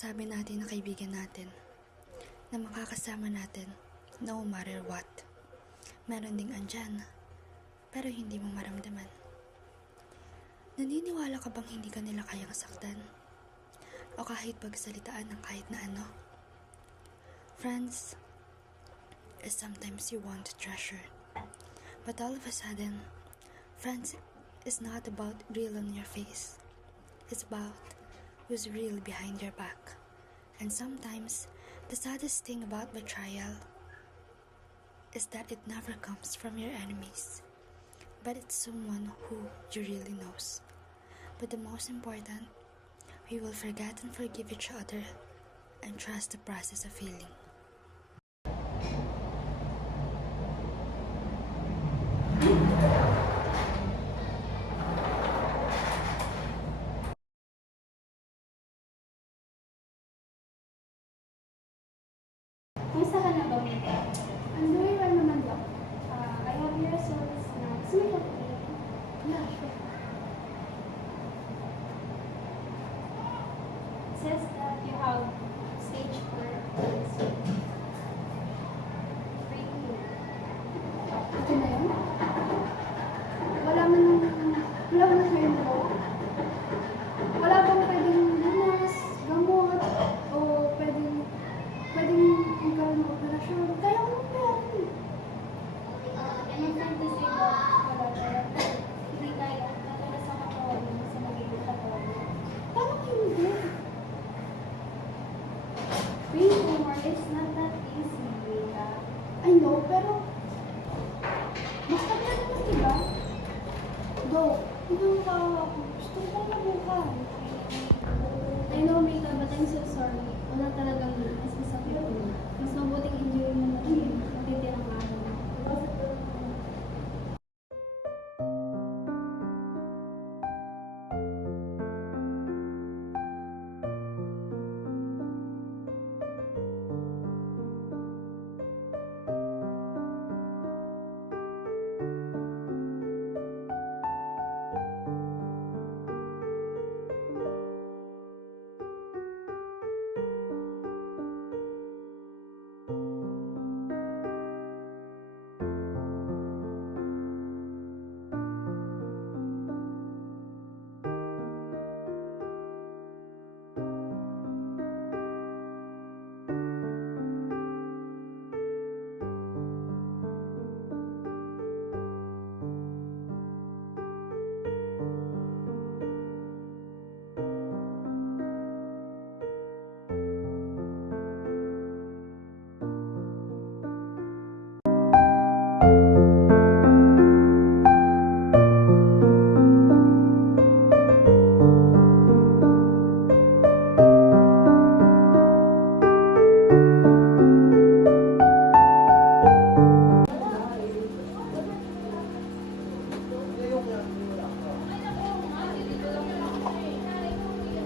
sinasabi natin na kaibigan natin, na makakasama natin no matter what. Meron ding andyan, pero hindi mo maramdaman. Naniniwala ka bang hindi ka nila kayang saktan? O kahit pagsalitaan ng kahit na ano? Friends is sometimes you want to treasure. But all of a sudden, friends is not about real on your face. It's about who's real behind your back. And sometimes, the saddest thing about betrayal is that it never comes from your enemies, but it's someone who you really knows. But the most important, we will forget and forgive each other and trust the process of healing. Kumusta ka na ba, Mika? I'm doing well naman, Doc. I have your results na gusto mo ba? Yeah, sure. It says that you have stage 4 cancer. Ito na yun? Wala man kayo nagawa? Wala bang pwedeng lunas, gamot, o pwedeng magkaroon ng operasyon? Kaya ko nang pwede. My friend to say that hindi kaya natala sa katawan mo sa magiging katawan mo. Paano hindi? Brain tumor is not that easy, Mika. I know, pero mas tagal naman, diba? Dok, hanggang gusto ko mabuhay. I know, Mika, but I'm so sorry. Wala talagang mas masakit ko. Mas mabuting enjoy mo na yung matitirang araw.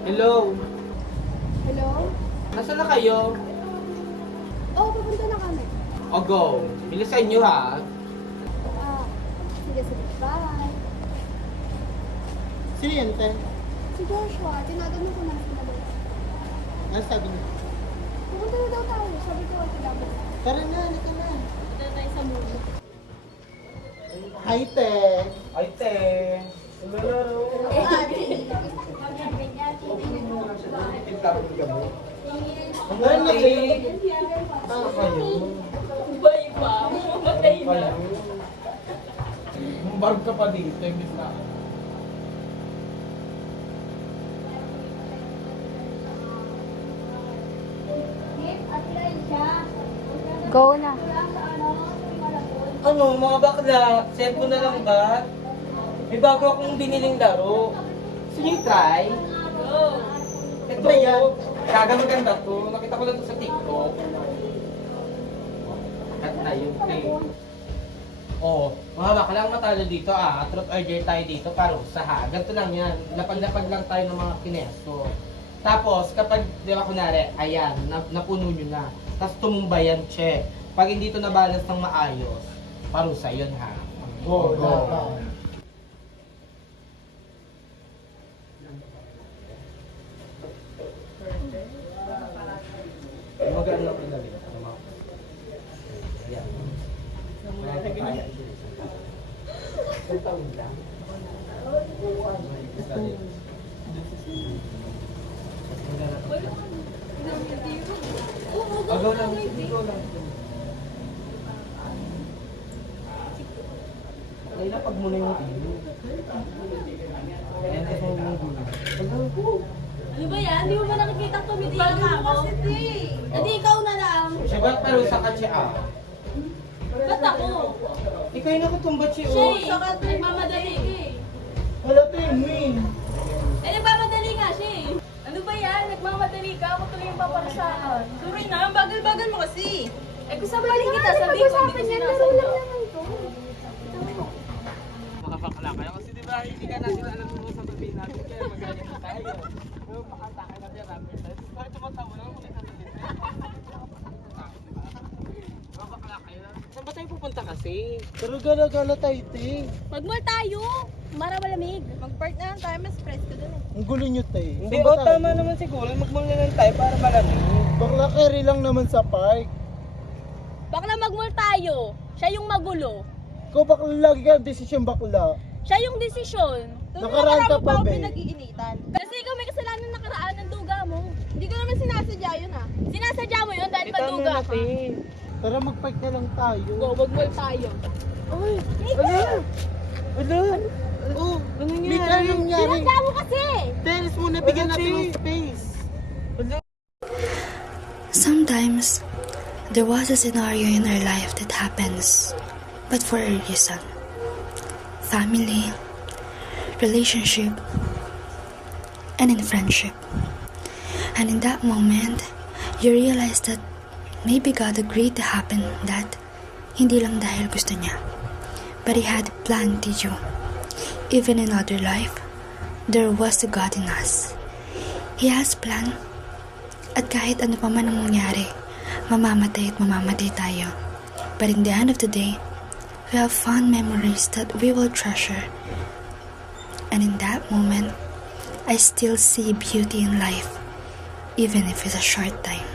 Hello? Hello? Nasaan na kayo? Oh, papunta na kami. O go. Bilisan nyo ha. Sige. Bye. Sino yan, te? Si Joshua, tinatanong ko na sila doon. Ano sabi niya? Pupunta na daw tayo. Sabi ko, kailangan. Tara na, halika na. Punta tayo sa mall. Hi, te. Ay, te. Ano na kayo? Ah, kayo. Barb ka pa dito, imbis na. Go na. Ano, mga bakla, cellphone na lang ba? May bago akong biniling laro. Gusto niyo i-try? Ito, maganda to. Nakita ko lang to sa TikTok. At tayo, play. Oh, mga bakla ang matalo dito Truth or dare tayo dito, parusa ha. Ganito lang yan. Lapag-lapag lang tayo ng mga pinesto. Tapos, kapag, di ba kunwari, ayan, napuno nyo na. Tapos tumumba yan, che. Pag hindi to na-balance ng maayos, parusa yun ha. Go, go. Agaw lang, agaw lang. Layla, pag muna yung TV. Ayan, kasi yung gulo. Ano ba yan? Hindi mo ba nakikita tumitingin ako? Hindi ikaw na lang. Siya ba pero sa katsi Ba't ako? Ikaw yung nakutumbat siya. Shay, nagmamadali ka eh. Wala tayong win. Eh, nagmamadali ka, Shay. Ano ba yan? Nagmamadali ka? Ako tuloy yung paparsahan. Sorry na, bagal-bagal mo kasi. Eh, kung sampalin kita, sabi ko, hindi ko sinasadya. Makapakala kayo kasi di ba hindi ka natin alam kung sa sabihin natin kaya magalit na tayo. Pero pakatake na siya namin. Bakit tumatawa lang kung nagsasabihin? Makapakala kayo. Saan ba tayo pupunta kasi? Pero gala-gala tayo, te. Mag-mall tayo. Mara malamig. Mag-park na lang tayo, mas fresh ka dun eh. Ang gulo nyo, te. Hindi, Saan ba tayo? tama naman siguro. Magmall na lang tayo para malamig. Bakla carry lang naman sa park. Bakla mag-mall tayo. Siya yung magulo. Ikaw bakla lagi ka desisyon bakla. Siya yung desisyon. Nakaraan ka pa, be. Kasi ikaw may kasalanan nakaraan ng duga mo. Hindi ko naman sinasadya yun ah. Sinasadya mo yun dahil maduga ka. Tara mag-park na lang tayo. Go, mag-mall tayo. Ay, ala! Ala! Oh, Ano may kaya nangyari. Sinadya mo kasi! Dennis muna, bigyan natin ng space. Sometimes, there was a scenario in our life that happens, but for a reason. Family, relationship, and in friendship. And in that moment, you realize that maybe God agreed to happen that hindi lang dahil gusto niya, but He had planned you. Even in other life, there was a God in us. He has plan. At kahit ano pa man ang mangyari, mamamatay at mamamatay tayo. But in the end of the day, we have fond memories that we will treasure. And in that moment, I still see beauty in life, even if it's a short time.